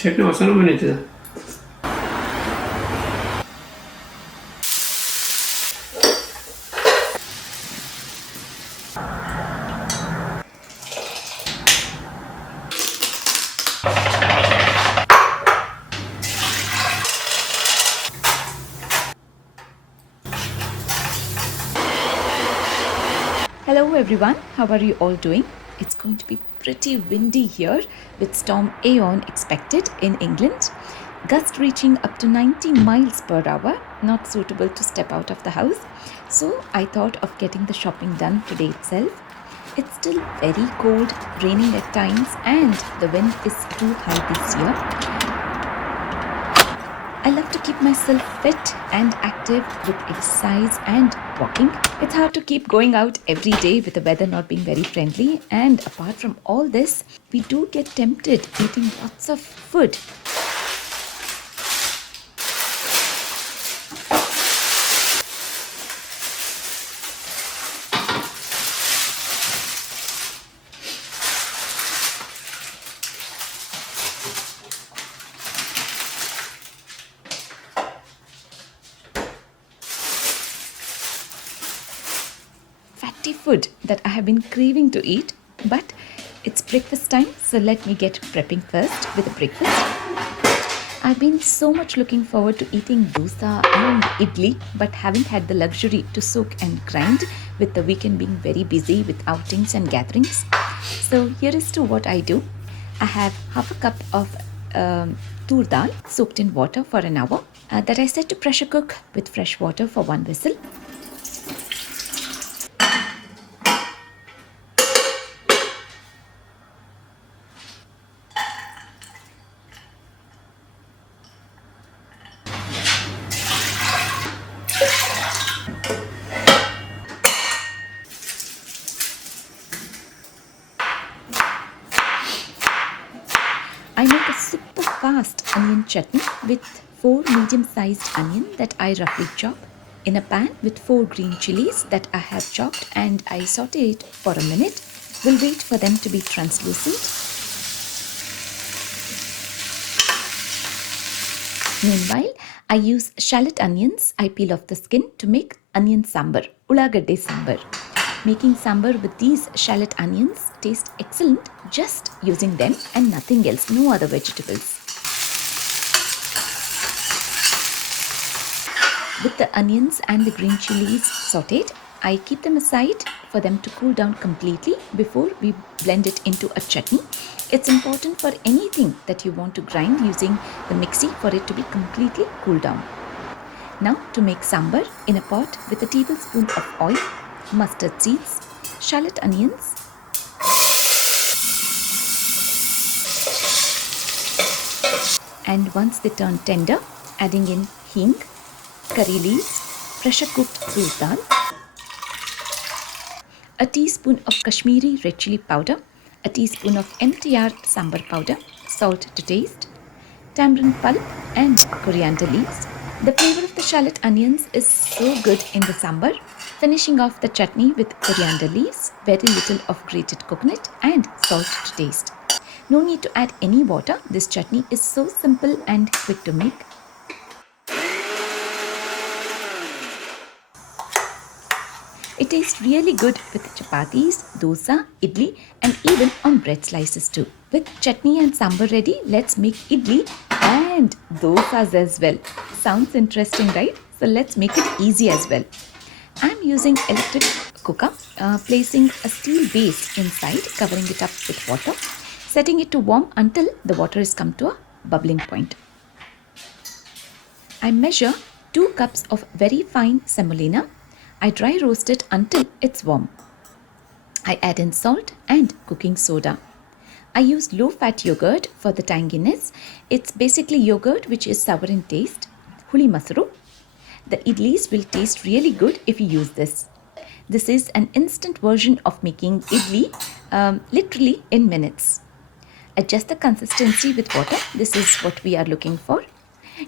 చట్నీ అవసరం అనేది. Hello everyone, how are you all doing? It's going to be pretty windy here with storm Aeon expected in England. Gusts reaching up to 90 miles per hour, not suitable to step out of the house. So I thought of getting the shopping done today itself. It's still very cold, raining at times, and the wind is too high this year. I love to keep myself fit and active with exercise and walking. It's hard to keep going out every day with the weather not being very friendly, and apart from all this, we do get tempted eating lots of food. Fatty food that I have been craving to eat, but it's breakfast time, so let me get prepping first with a breakfast. I've been so much looking forward to eating dosa and idli, but haven't had the luxury to soak and grind, with the weekend being very busy with outings and gatherings. So here is to what I do. I have half a cup of tur dal soaked in water for an hour that I set to pressure cook with fresh water for 1 whistle. I make a super fast onion chutney with 4 medium-sized onion that I roughly chop in a pan with 4 green chilies that I have chopped, and I saute it for a minute. We'll wait for them to be translucent. Meanwhile, I use shallot onions. I peel off the skin to make onion sambar, ulagadde sambar. Making sambar with these shallot onions tastes excellent just using them and nothing else, no other vegetables. With the onions and the green chilies sauteed, I keep them aside for them to cool down completely before we blend it into a chutney. It's important for anything that you want to grind using the mixie for it to be completely cooled down. Now to make sambar, in a pot with a tablespoon of oil, mustard seeds, shallot onions, and once they turn tender, adding in hing, curry leaves, pressure cooked tur dal, a teaspoon of Kashmiri red chili powder, a teaspoon of MTR sambar powder, salt to taste, tamarind pulp, and coriander leaves. The flavor of the shallot onions is so good in the sambar. Finishing off the chutney with coriander leaves, very little of grated coconut, and salt to taste. No need to add any water. This chutney is so simple and quick to make. It tastes really good with chapatis, dosa, idli, and even on bread slices too. With chutney and sambar ready, let's make idli and dosas as well. Sounds interesting, right? So let's make it easy as well. I'm using electric cooker, placing a steel base inside, covering it up with water, setting it to warm until the water has come to a bubbling point. I measure 2 cups of very fine semolina. I dry roast it until it's warm. I add in salt and cooking soda. I use low-fat yogurt for the tanginess. It's basically yogurt which is sour in taste. Huli masru. The idlis will taste really good if you use this. This is an instant version of making idli literally in minutes. Adjust the consistency with water. This is what we are looking for.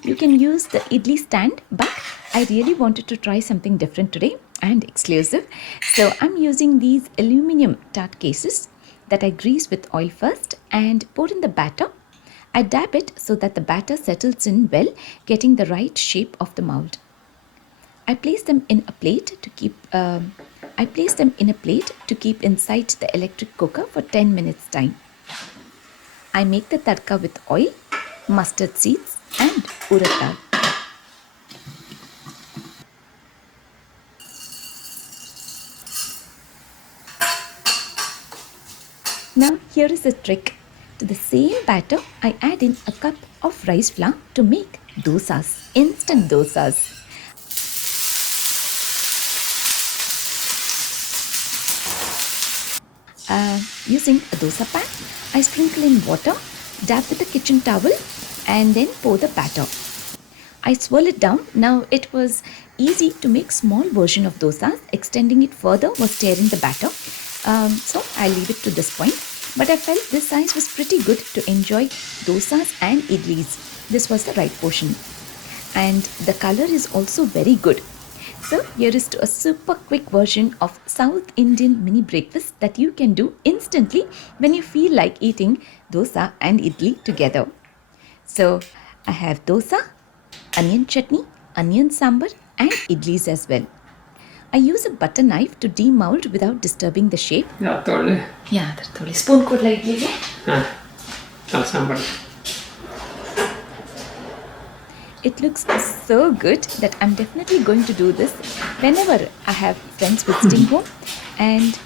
You can use the idli stand, but I really wanted to try something different today and exclusive. So I'm using these aluminum tart cases that I grease with oil first and pour in the batter. I dab it so that the batter settles in well, getting the right shape of the mold. I place them in a plate to keep inside the electric cooker for 10 minutes time. I make the tadka with oil, mustard seeds and urad dal. Now here is the trick. To the same batter, I add in a cup of rice flour to make dosas, instant dosas. Using a dosa pan, I sprinkle in water, dab with a kitchen towel and then pour the batter. I swirl it down. Now it was easy to make small version of dosas. Extending it further was tearing the batter. So I leave it to this point. But I felt this size was pretty good to enjoy dosas and idlis. This was the right portion. And the color is also very good. So here is to a super quick version of South Indian mini breakfast that you can do instantly when you feel like eating dosa and idli together. So I have dosa, onion chutney, onion sambar and idlis as well. I use a butter knife to demold without disturbing the shape. Yeah, spoon could like sambar. It looks so good that I'm definitely going to do this whenever I have friends visiting home. And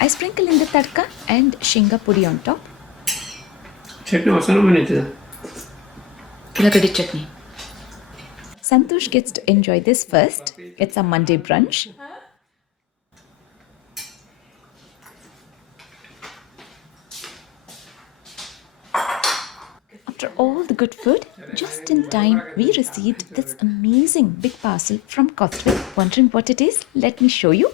I sprinkle in the tadka and shenga pudi on top. Chutney also no chutney. Santosh gets to enjoy this first. It's a Monday brunch. After all the good food, just in time we received this amazing big parcel from Costway. Wondering what it is? Let me show you.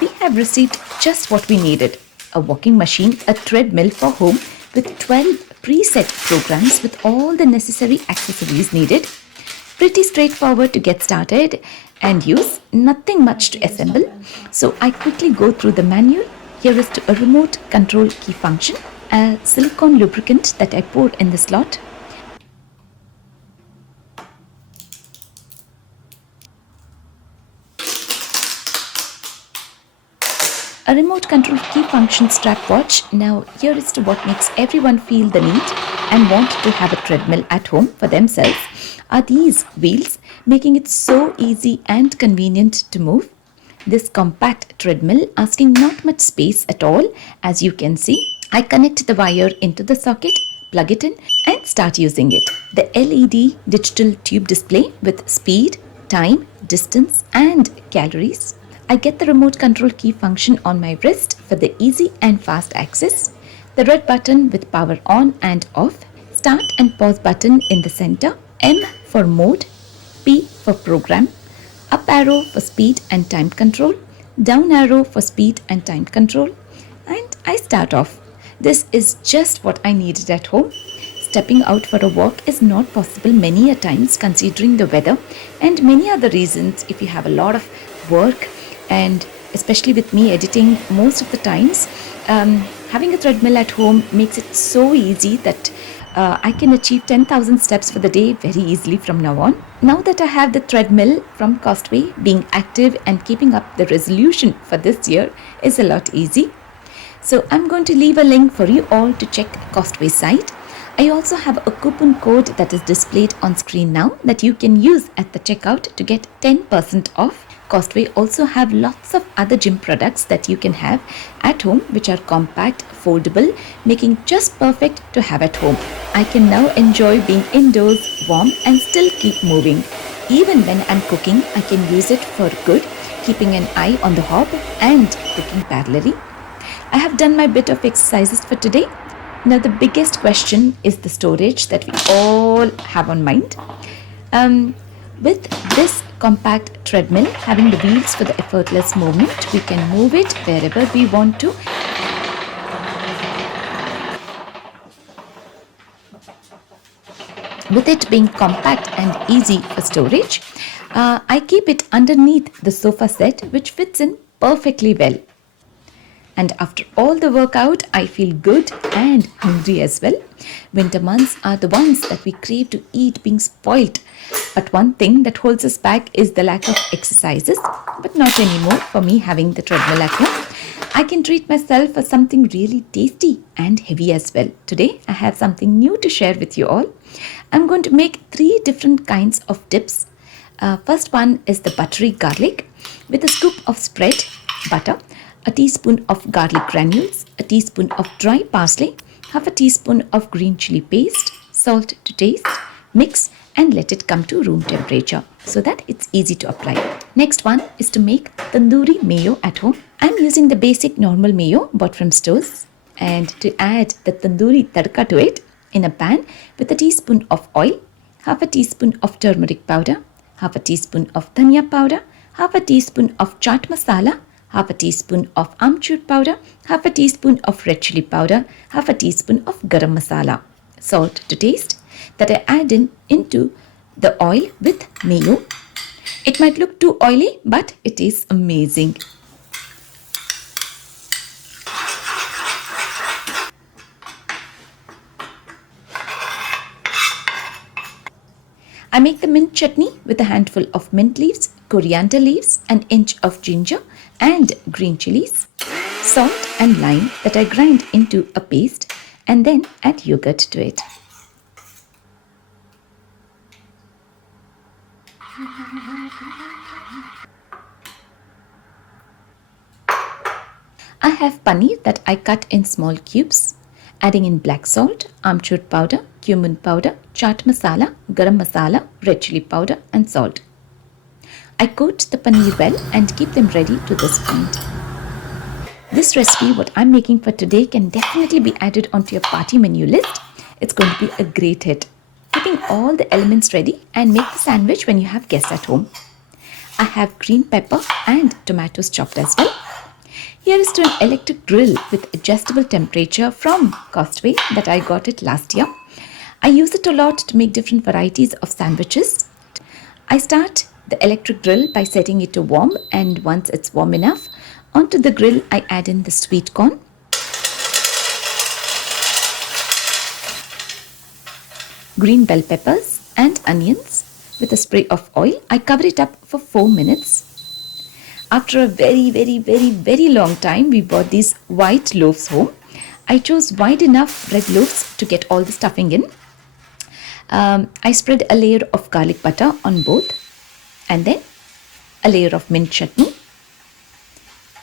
We have received just what we needed. A walking machine, a treadmill for home with 12 preset programs with all the necessary accessories needed. Pretty straightforward to get started and use, nothing much to assemble. So I quickly go through the manual. Here is to a remote control key function, a silicone lubricant that I pour in the slot, a remote control key function strap watch. Now here is to what makes everyone feel the need and want to have a treadmill at home for themselves are these wheels, making it so easy and convenient to move. This compact treadmill asking not much space at all. As you can see, I connect the wire into the socket, plug it in and start using it. The LED digital tube display with speed, time, distance and calories. I get the remote control key function on my wrist for the easy and fast access. The red button with power on and off. Start and pause button in the center. M for mode. P for program. Up arrow for speed and time control. Down arrow for speed and time control. And I start off. This is just what I needed at home. Stepping out for a walk is not possible many a times considering the weather and many other reasons. If you have a lot of work, and especially with me editing most of the times, having a treadmill at home makes it so easy that I can achieve 10,000 steps for the day very easily from now on. Now that I have the treadmill from Costway, being active and keeping up the resolution for this year is a lot easy. So I'm going to leave a link for you all to check Costway site. I also have a coupon code that is displayed on screen now that you can use at the checkout to get 10% off. Costway also have lots of other gym products that you can have at home, which are compact, foldable, making just perfect to have at home. I can now enjoy being indoors, warm, and still keep moving. Even when I'm cooking, I can use it for good, keeping an eye on the hob and cooking parallelly. I have done my bit of exercises for today. Now the biggest question is the storage that we all have on mind. With this compact treadmill having the wheels for the effortless movement, we can move it wherever we want to. With it being compact and easy for storage, I keep it underneath the sofa set, which fits in perfectly well. And after all the workout, I feel good and hungry as well. Winter months are the ones that we crave to eat being spoilt. But one thing that holds us back is the lack of exercises. But not anymore for me having the treadmill at home. I can treat myself for something really tasty and heavy as well. Today, I have something new to share with you all. I'm going to make 3 different kinds of dips. First one is the buttery garlic with a scoop of spread butter, a teaspoon of garlic granules, a teaspoon of dry parsley, half a teaspoon of green chili paste, salt to taste, mix and let it come to room temperature so that it's easy to apply. Next one is to make tandoori mayo at home. I'm using the basic normal mayo bought from stores, and to add the tandoori tadka to it in a pan with a teaspoon of oil, half a teaspoon of turmeric powder, half a teaspoon of dhania powder, half a teaspoon of chaat masala, half a teaspoon of amchur powder, half a teaspoon of red chili powder, half a teaspoon of garam masala, salt to taste, that I add into the oil with mayo. It might look too oily, but it is amazing. I make the mint chutney with a handful of mint leaves, coriander leaves, an inch of ginger and green chilies, salt and lime that I grind into a paste and then add yogurt to it. I have paneer that I cut in small cubes, adding in black salt, amchur powder, cumin powder, chaat masala, garam masala, red chili powder and salt. I coat the paneer well and keep them ready to this point. This recipe, what I'm making for today, can definitely be added onto your party menu list. It's going to be a great hit. Keeping all the elements ready and make the sandwich when you have guests at home. I have green pepper and tomatoes chopped as well. Here is to an electric grill with adjustable temperature from Costway that I got it last year. I use it a lot to make different varieties of sandwiches. I start the electric grill by setting it to warm, and once it's warm enough, onto the grill I add in the sweet corn, green bell peppers and onions. With a spray of oil, I cover it up for 4 minutes. After a very long time, we bought these white loaves home. I chose wide enough red loaves to get all the stuffing in. I spread a layer of garlic butter on both, and then a layer of mint chutney,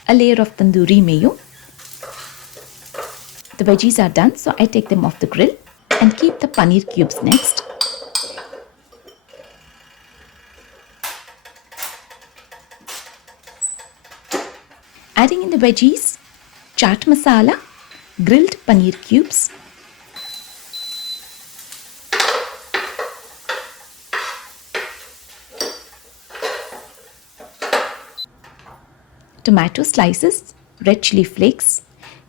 a layer of tandoori mayo. The veggies are done, so I take them off the grill and keep the paneer cubes next. Adding in the veggies, chaat masala, grilled paneer cubes, tomato slices, red chili flakes,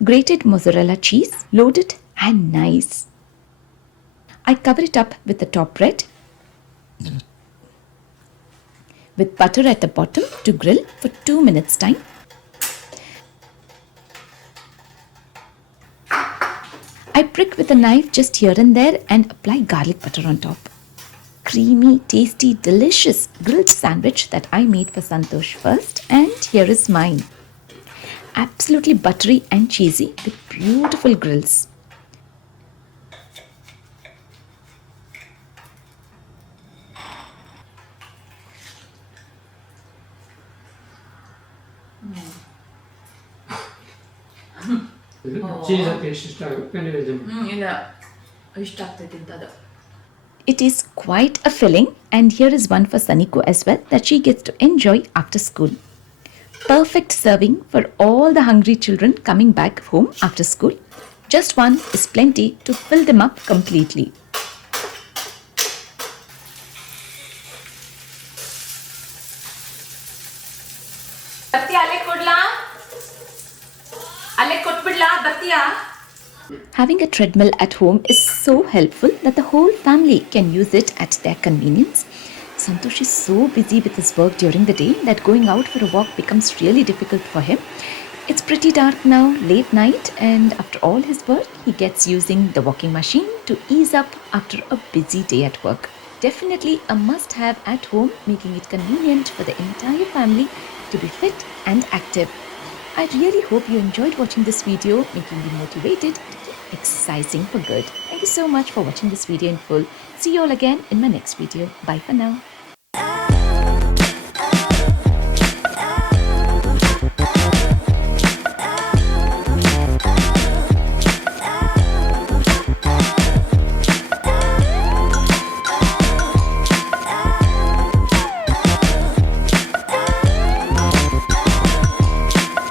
grated mozzarella cheese, loaded and nice. I cover it up with the top bread with butter at the bottom to grill for 2 minutes time. I prick with a knife just here and there and apply garlic butter on top. Creamy, tasty, delicious grilled sandwich that I made for Santosh first, and here is mine. Absolutely buttery and cheesy with beautiful grills. Cheese ಹಾಕಿ ಇಷ್ಟ ಪನ್ನೀರ್ ಇಲ್ಲ ಇಷ್ಟ ಆಗ್ತೈತಿ ಇಂಥದ್ದು. It is quite a filling, and here is one for Saniko as well that she gets to enjoy after school. Perfect serving for all the hungry children coming back home after school. Just one is plenty to fill them up completely. Having a treadmill at home is so helpful that the whole family can use it at their convenience. Santosh is so busy with his work during the day that going out for a walk becomes really difficult for him. It's pretty dark now, late night, and after all his work, he gets using the walking machine to ease up after a busy day at work. Definitely a must-have at home, making it convenient for the entire family to be fit and active. I really hope you enjoyed watching this video, making you motivated to keep exercising for good. Thank you so much for watching this video in full. See you all again in my next video. Bye for now.